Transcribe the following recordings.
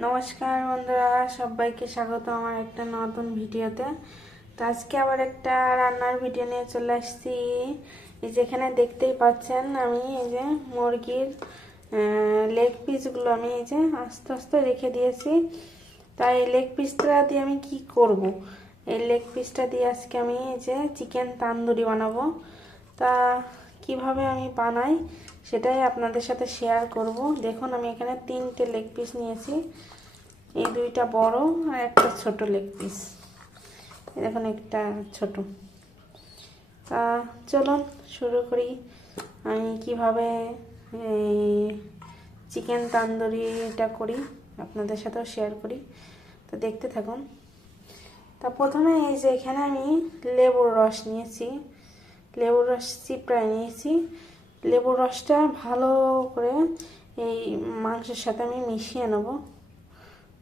নমস্কার বন্ধুরা, সবাইকে স্বাগত আমার একটা নতুন ভিডিওতে। তো আজকে আবার একটা রান্নার ভিডিও নিয়ে চলে আসছি। এই যেখানে দেখতেই পাচ্ছেন আমি এই যে মুরগির লেগ পিসগুলো আমি এই যে আস্তে আস্তে রেখে দিয়েছি। তাই এই লেগ পিসটা দিয়ে আমি কি করব। এই লেগ পিসটা দিয়ে আজকে আমি এই যে চিকেন তান্দুরি বানাবো। তা কীভাবে আমি বানাই? সেটাই আপনাদের সাথে শেয়ার করব। দেখুন, আমি এখানে তিনটে লেগ পিস নিয়েছি। এই দুইটা বড় আর একটা ছোট লেগ পিস দেখুন, একটা ছোট। তা চলুন, শুরু করি। আমি কীভাবে চিকেন তান্দুরিটা করি, আপনাদের সাথেও শেয়ার করি। তো দেখতে থাকুন। তা প্রথমে এই যে এখানে আমি লেবুর রস নিয়েছি। লেবুর রস চিপড়ায় নিয়েছি। লেবুর রসটা ভালো করে এই মাংসের সাথে আমি মিশিয়ে নেব।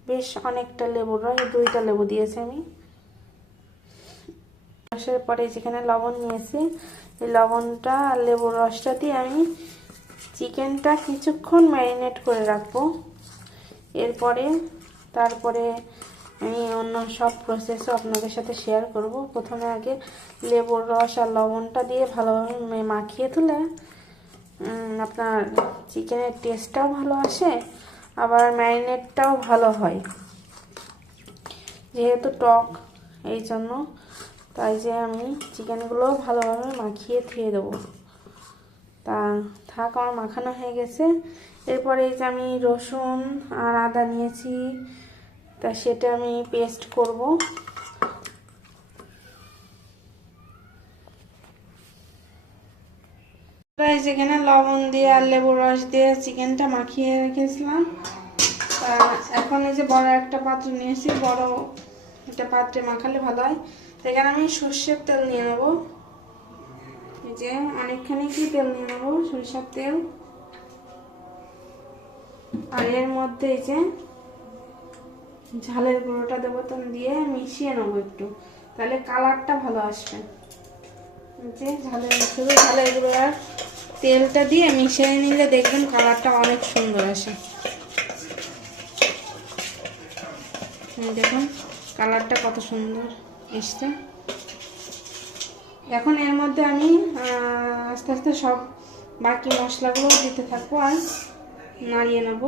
বেশ অনেকটা লেবুর রস দুইটা লেবু দিয়েছি আমি। রসের পরে যেখানে লবণ নিয়েছি, এই লবণটা আর লেবুর রসটা দিয়ে আমি চিকেনটা কিছুক্ষণ ম্যারিনেট করে রাখব। এরপরে, তারপরে আমি অন্য সব প্রসেসও আপনাদের সাথে শেয়ার করব। প্রথমে আগে লেবুর রস আর লবণটা দিয়ে ভালোভাবে মাখিয়ে তুলে আপনার চিকেনের টেস্টটাও ভালো আসে, আবার ম্যারিনেটটাও ভালো হয়। যেহেতু টক, এই জন্য তাই যে আমি চিকেনগুলো ভালোভাবে মাখিয়ে ধুয়ে দেবো। তা থাক, আমার মাখানো হয়ে গেছে। এরপরে এই যে আমি রসুন আর আদা নিয়েছি, তা সেটা আমি পেস্ট করব। যেখানে লবণ দিয়ে আর লেবুর রস দিয়ে চিকেনটা মাখিয়ে রেখেছিলাম। এখন এই যে বড় একটা পাত্র নিয়েছি, বড় একটা পাত্রে মাখালে ভালো হয়। সেখানে আমি সর্ষের তেল নিয়ে নেব। এই যে অনেকখানি কি তেল নিয়ে নেব? সরিষার তেল। আর এর মধ্যে এই যে ঝালের গুঁড়োটা দেবো তো দিয়ে মিশিয়ে নেব একটু। তাহলে কালারটা ভালো আসবে। যে ঝালের, শুধু ঝালের গুঁড়ো আর তেলটা দিয়ে মিশিয়ে নিলে দেখবেন কালারটা অনেক সুন্দর আসে। দেখুন, কালারটা কত সুন্দর এসছে। এখন এর মধ্যে আমি আস্তে আস্তে সব বাকি মশলাগুলো দিতে থাকব আর নাড়িয়ে নেব।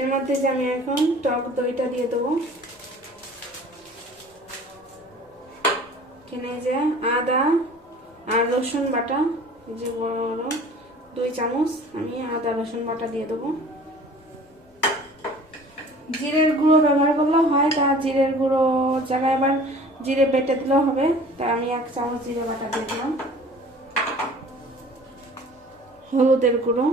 এর মধ্যে যে আমি এখন টক দইটা দিয়ে দেবো। এখানে যে আদা আর রসুন বাটা যে বড় বড় দুই চামচ, আমি আদা, রসুন বাটা দিয়ে দেবো। জিরের গুঁড়ো ব্যবহার করলেও হয়, তা জিরের গুঁড়ো জায়গায় আবার জিরে বেটে দিলেও হবে, তা আমি এক চামচ জিরে বাটা দিয়ে দিলাম। হলুদের গুঁড়ো।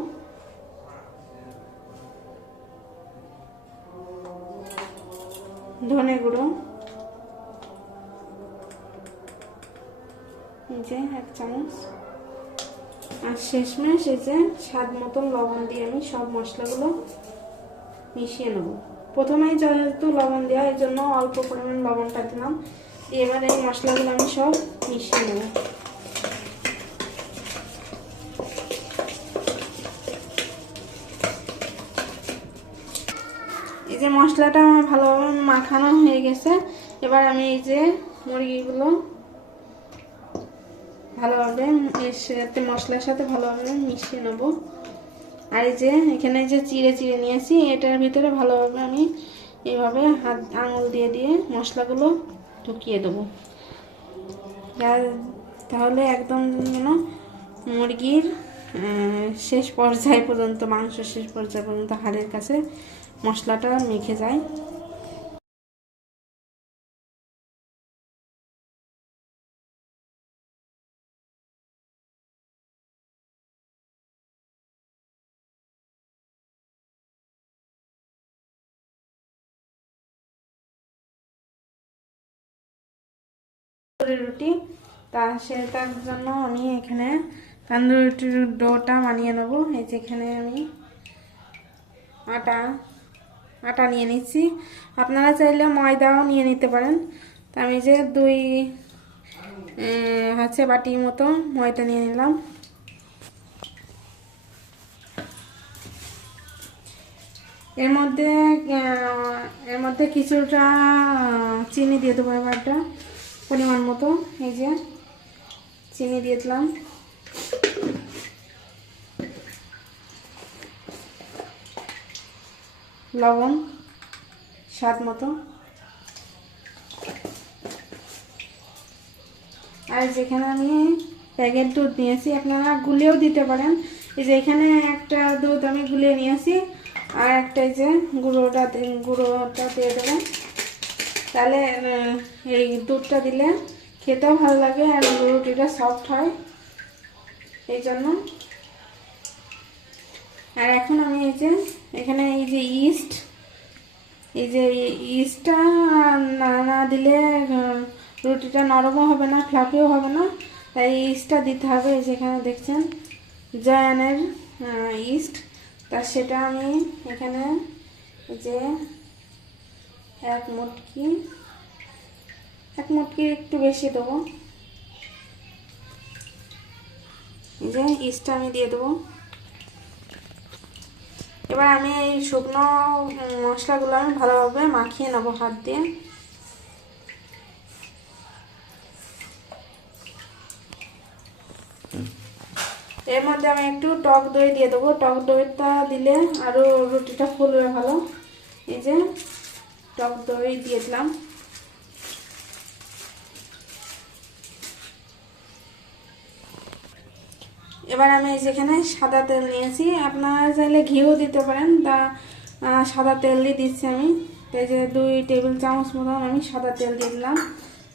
ধনে গুঁড়ো। যে এক চামচ। আর শেষমেশ এই যে স্বাদ মতন লবণ দিয়ে আমি সব মশলাগুলো মিশিয়ে নেব। প্রথমেই যেহেতু লবণ দেওয়া, এই জন্য অল্প পরিমাণ লবণটা দিলাম। এবার এই মশলাগুলো আমি সব মিশিয়ে নেব। এই যে মশলাটা আমার ভালোভাবে মাখানো হয়ে গেছে। এবার আমি এই যে মুরগিগুলো ভালোভাবে এর মশলার সাথে ভালোভাবে মিশিয়ে নেব। আর এই যে, এখানে যে চিড়ে চিড়ে নিয়েছি এটার ভিতরে ভালোভাবে আমি এইভাবে হাত, আঙুল দিয়ে দিয়ে মশলাগুলো ঢুকিয়ে দেবো। তাহলে একদম যেন মুরগির শেষ পর্যায় পর্যন্ত মাংস শেষ পর্যায় পর্যন্ত হাড়ের কাছে মশলাটা মেখে যায়। রুটি। তা সেটার জন্য আমি এখানে তান্দুরি রুটির ডোটা বানিয়ে নেব। এই যে এখানে আমি আটা আটা নিয়ে নিচ্ছি। আপনারা চাইলে ময়দাও নিয়ে নিতে পারেন। তা আমি যে দুই হচ্ছে বাটি মতো ময়দা নিয়ে নিলাম। এর মধ্যে এর মধ্যে কিছুটা চিনি দিয়ে দেবো এবারটা। পরিমাণ মতো, এই যে চিনি দিয়ে দিলাম। লবণ, স্বাদ মতো। আর যেখানে আমি প্যাকেট দুধ নিয়েছি, আপনারা গুলিয়েও দিতে পারেন। এই যে এখানে একটা দুধ আমি গুলিয়ে নিয়েছি, আর একটা এই যে গুঁড়োটা গুঁড়োটা দিয়ে দেবো তাহলে এই দুধটা দিলে খেতেও ভালো লাগে আর রুটিটা সফট হয়। এই জন্য। আর এখন আমি এই যে, এখানে এই যে ইস্ট এই যে ইস্টটা না না দিলে রুটিটা নরমও হবে না ফ্লাফিও হবে না। তাই ইস্টটা দিতে হবে যেখানে দেখছেন, জয়ানের ইস্ট তা সেটা আমি এখানে যে এক মুটকি এক মুটকি একটু বেশি দেবো। যে ইস্টটা আমি দিয়ে দেবো। এবার আমি এই শুকনো মশলাগুলো আমি ভালোভাবে মাখিয়ে নেব হাত দিয়ে। এর মধ্যে আমি একটু টক দই দিয়ে দেবো। টক দইটা দিলে আরও রুটিটা ফুলবে ভালো। এই যে টক দই দিয়ে দিলাম। এবার আমি যেখানে সাদা তেল নিয়েছি, আপনারা চাইলে ঘিও দিতে পারেন, তা সাদা তেল দিয়ে দিচ্ছি আমি। তো এই যে দুই টেবিল চামচ মতন আমি সাদা তেল দিয়ে দিলাম।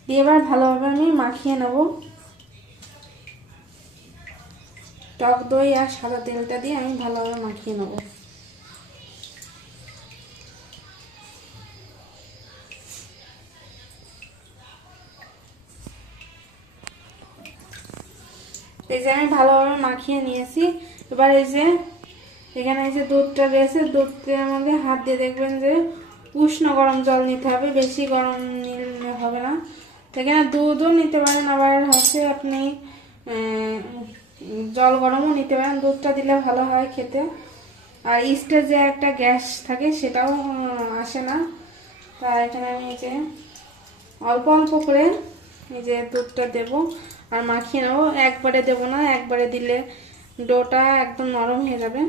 দিয়ে এবার ভালোভাবে আমি মাখিয়ে নেব। টক দই আর সাদা তেলটা দিয়ে আমি ভালোভাবে মাখিয়ে নেব। এই যে আমি ভালোভাবে মাখিয়ে নিয়েছি। এবার এই যে, এখানে এই যে দুধটা রয়েছে, দুধের মধ্যে হাত দিয়ে দেখবেন যে উষ্ণ গরম জল নিতে হবে, বেশি গরম নিলে হবে না। এখানে দুধও নিতে পারেন, আবার হচ্ছে আপনি জল গরমও নিতে পারেন। দুধটা দিলে ভালো হয় খেতে। আর ইস্টের যে একটা গ্যাস থাকে, সেটাও আসে না। তা এখানে আমি যে, অল্প অল্প করে এই যে দুধটা দেব। আর মাখিয়ে নেব। একবারে দেবো না একবারে দিলে ডোটা একদম নরম হয়ে যাবে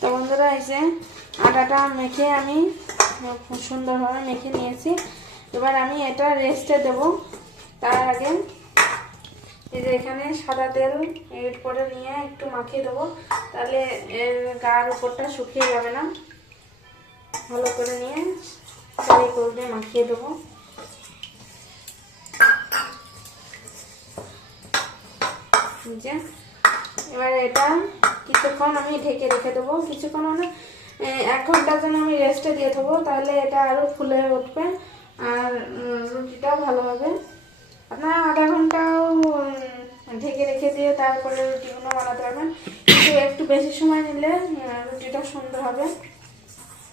তো বন্ধুরা এই যে আটাটা মেখে আমি সুন্দরভাবে মেখে নিয়েছি। এবার আমি এটা রেস্টে দেব। তার আগে এই যে এখানে সাদা তেল এর পরে নিয়ে একটু মাখিয়ে দেবো। তাহলে এর গার উপরটা শুকিয়ে যাবে না। ভালো করে নিয়ে তাই করবে মাখিয়ে দেবো। এবার এটা কিছুক্ষণ আমি ঢেকে রেখে দেবো। কিছুক্ষণ মানে এক ঘণ্টার জন্য আমি রেস্টে দিয়ে দেবো তাহলে এটা আরও ফুলে উঠবে। আর রুটিটাও ভালো হবে। আপনারা আধা ঘন্টাও ঢেকে রেখে দিয়ে তারপরে রুটিগুলো বানাতে পারবেন। কিন্তু একটু বেশি সময় নিলে রুটিটা সুন্দর হবে।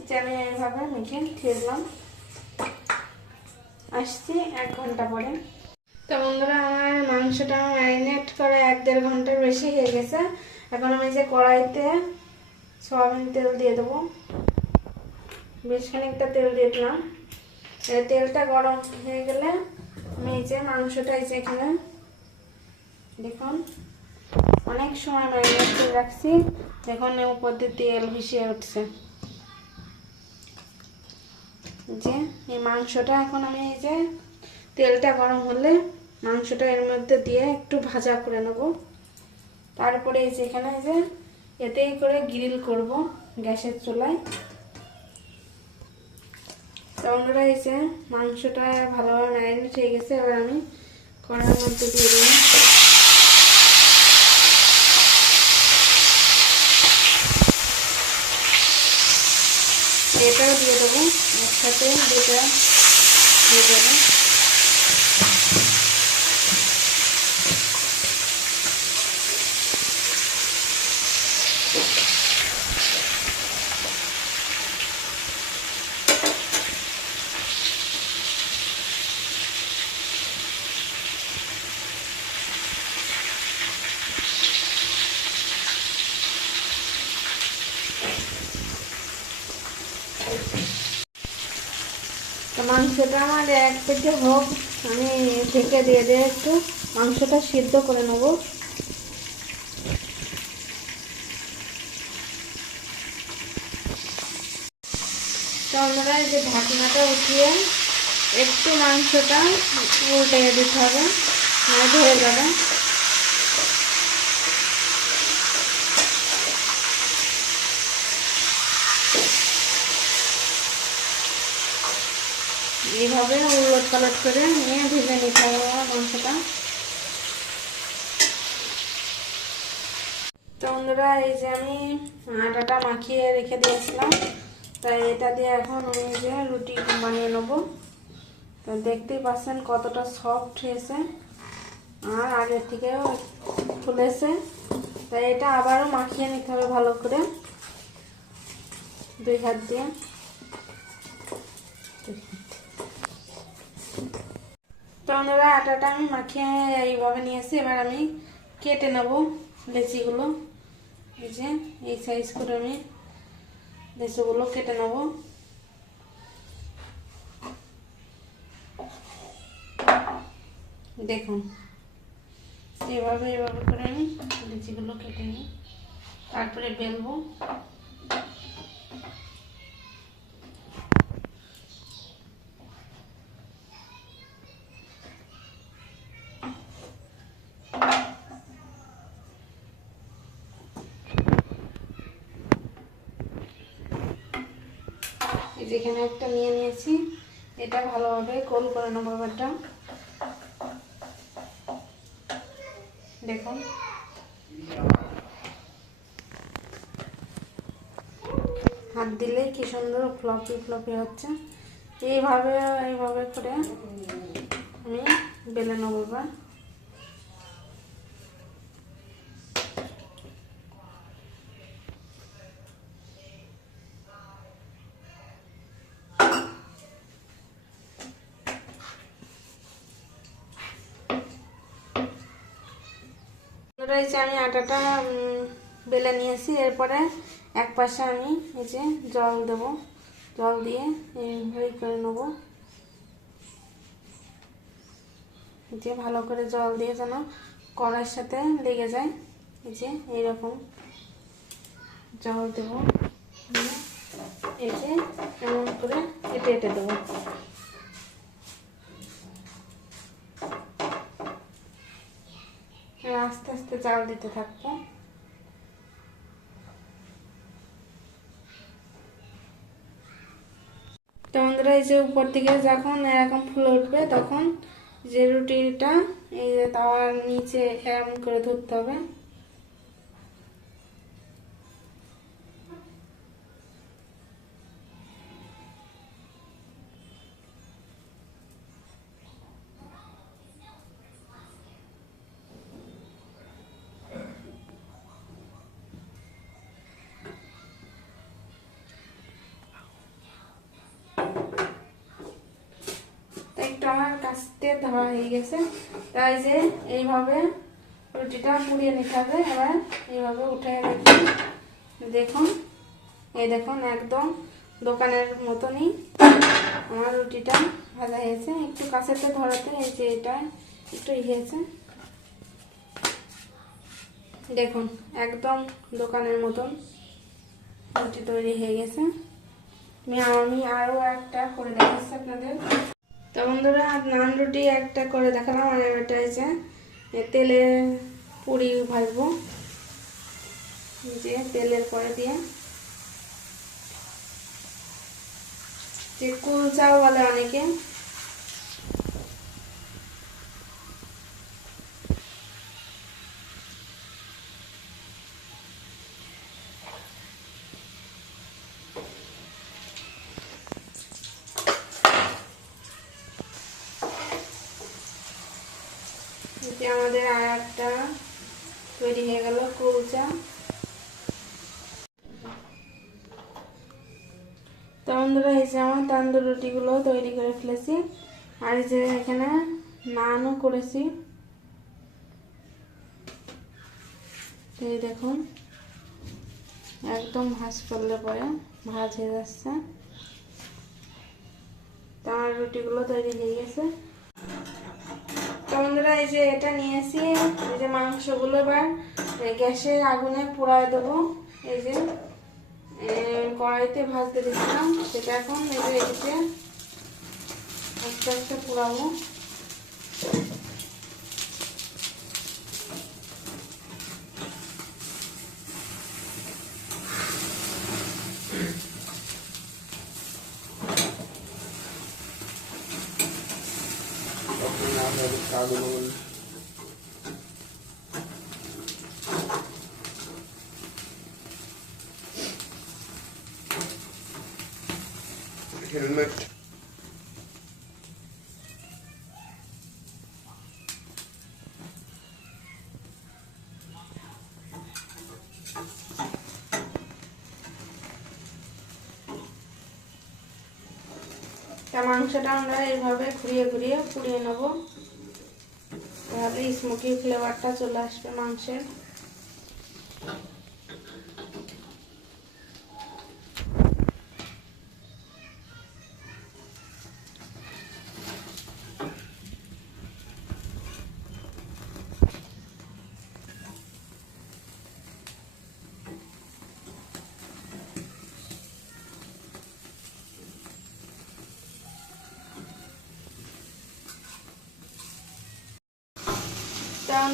যে আমি এইভাবে মেখে খেয়ে দিলাম আসছি এক ঘণ্টা পরে। তো বন্ধুরা, আমার মাংসটা ম্যারিনেট করে এক দেড় ঘণ্টার বেশি হয়ে গেছে। এখন আমি যে কড়াইতে সয়াবিন তেল দিয়ে দেবো। বেশ খানিকটা তেল দিয়ে দিলাম। এই তেলটা গরম হয়ে গেলে আমি যে মাংসটা এই এখানে দেখুন, অনেক সময় ম্যারিনেট রাখছি। দেখুন উপর দিয়ে তেল ভিসিয়ে উঠছে। যে, এই মাংসটা এখন আমি এই যে তেলটা গরম হলে মাংসটা এর মধ্যে দিয়ে একটু ভাজা করে নেব। তারপরে এই যে এখানে যে এতেই করে গ্রিল করব গ্যাসের চুলায়। এই যে মাংসটা ভালোভাবে ম্যারিনেট হয়ে গেছে, এবার আমি কড়াইয়ের মধ্যে দিয়ে দিই এটাও দিয়ে দেবো একসাথে দুটা দিয়ে দেবো তো আমার এক থেকে হোক, আমি ঢেকে দিয়ে দিয়ে একটু মাংসটা সিদ্ধ করে নেব। আমরা যে ঢাকনাটা উঠিয়ে একটু মাংসটা উল্টে দিতে হবে ধরে যাবে। এইভাবে উলট পালট করে নিয়ে ভেজে নিতে হবে মাংসটা। তো বন্ধুরা, এই যে আমি আটাটা মাখিয়ে রেখে দিয়েছিলাম। তাই এটা দিয়ে এখন আমি যে রুটি বানিয়ে নেব। তো দেখতেই পাচ্ছেন কতটা সফট হয়েছে আর আগের থেকেও ফুলেছে। তাই এটা আবারও মাখিয়ে নিতে হবে ভালো করে। দুই হাত দিয়ে। বন্ধুরা আটাটা আমি মাখিয়ে এইভাবে নিয়েছি এবার আমি কেটে নেব লেচিগুলো। এই যে, এই সাইজ করে আমি লেচিগুলো কেটে নেব। দেখুন এভাবে এভাবে করে আমি লিচিগুলো কেটে নিই তারপরে বেলবো। এই যেখানে একটা নিয়ে নিয়েছি, এটা ভালোভাবে গোল করে নেব ব্যাপারটা দেখুন। হাত দিলে কি সুন্দর ফ্লপি ফ্লপি হচ্ছে। এইভাবে এইভাবে করে আমি বেলে নেব রয়েছে, আমি আটাটা বেলে নিয়েছি। এরপরে এক পাশে আমি এই যে জল দেব। জল দিয়ে এইভাবে করে নেব। যে ভালো করে জল দিয়ে যেন কড়ার সাথে লেগে যায়। এই যে এইরকম জল দেব। এই যে এমন করে এটে এটে দেবো আর আস্তে চাল দিতে থাকব। তো বন্ধুরা, এই যে উপর দিকে যখন এরকম ফুল উঠবে, তখন যে রুটিটা, এই যে তাওয়ার নিচে এরকম করে ধরতে হবে। একটু আমার ধরা হয়ে গেছে। তাই যে এইভাবে রুটিটা পুড়িয়ে নিতে হবে। এবার এইভাবে উঠে রাখি দেখুন, এই দেখুন একদম দোকানের মতনই আমার রুটিটা ভাজা হয়েছে। একটু কাছেতে ধরাতে এই যে এটা একটু হয়েছে। দেখুন, একদম দোকানের মতন রুটি তৈরি হয়ে গেছে। আমি আরও একটা করে দেখাচ্ছি আপনাদের। তো বন্ধুরা নান রুটি একটা করে দেখালাম আর এটা হচ্ছে তেলে পুরি ভাজবো। যে তেলের পরে দিয়ে। যে কুলচাও বলে অনেকে। যে আমাদের আর একটা তৈরি হয়ে গেল কুলচা তো বন্ধুরা, এই যে আমার তান্দুর রুটিগুলো তৈরি করে ফেলেছি। আর এই যে এখানে নানও করেছি। এই দেখুন, একদম ভাজ করলে পরে ভাজ হয়ে যাচ্ছে। তো আমার রুটিগুলো তৈরি হয়ে গেছে। বন্ধুরা, এই যে এটা নিয়েছি। এই যে মাংসগুলো এবার গ্যাসের আগুনে পোড়ায় দেবো। এই যে কড়াইতে ভাজতে দিচ্ছিলাম সেটা এখন এই যে আস্তে আস্তে পোড়াবো। আপনাদের স্বাদ অনুযায়ী হেলমেট মাংসটা আমরা এইভাবে ঘুরিয়ে ঘুরিয়ে পুড়িয়ে নেব। তাহলে স্মোকি ফ্লেভারটা চলে আসবে মাংসের।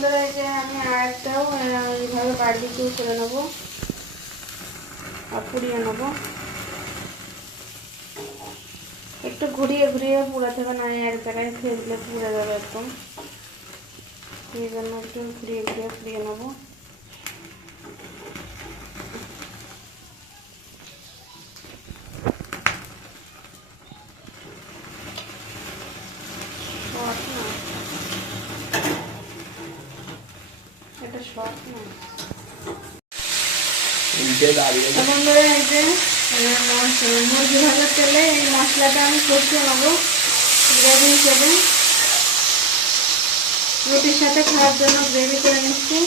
আমাদের এই যে আমি আর একটাও আহ, এইভাবে বারবিকিউ করে নেব আর পুড়িয়ে নেব। একটু ঘুরিয়ে ঘুরিয়ে পুড়াতে হবে না এক জায়গায় দিলে পুড়ে যাবে একদম। এই জন্য একটু ঘুরিয়ে ঘুরিয়ে পুড়িয়ে নেব। মশলাটা আমি কষিয়ে নেব। গ্রেভি হিসেবে রুটির সাথে খাওয়ার জন্য গ্রেভি করে নিচ্ছি।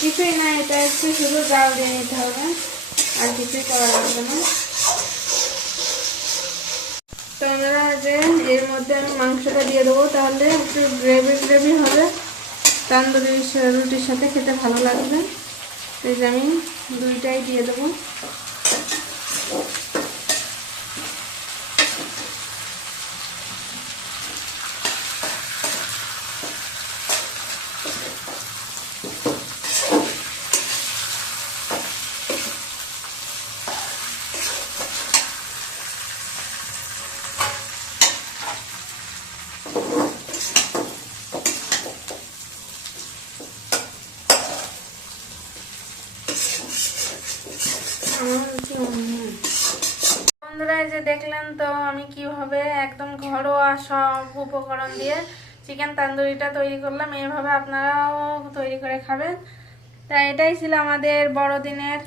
কিছুই না, এটা একটু শুধু জাল দিয়ে নিতে হবে। আর কিছুই করা লাগবে না। তো আমরা যে এর মধ্যে আমি মাংসটা দিয়ে দেবো, তাহলে একটু গ্রেভি গ্রেভি হবে। তান্দুরি রুটির সাথে খেতে ভালো লাগবে। এই যে আমি দুইটাই দিয়ে দেবো বন্ধুরা এই যে দেখলেন তো আমি কীভাবে একদম ঘরোয়া সব উপকরণ দিয়ে চিকেন তান্দুরিটা তৈরি করলাম। এইভাবে আপনারাও তৈরি করে খাবেন। তা এটাই ছিল আমাদের বড়দিনের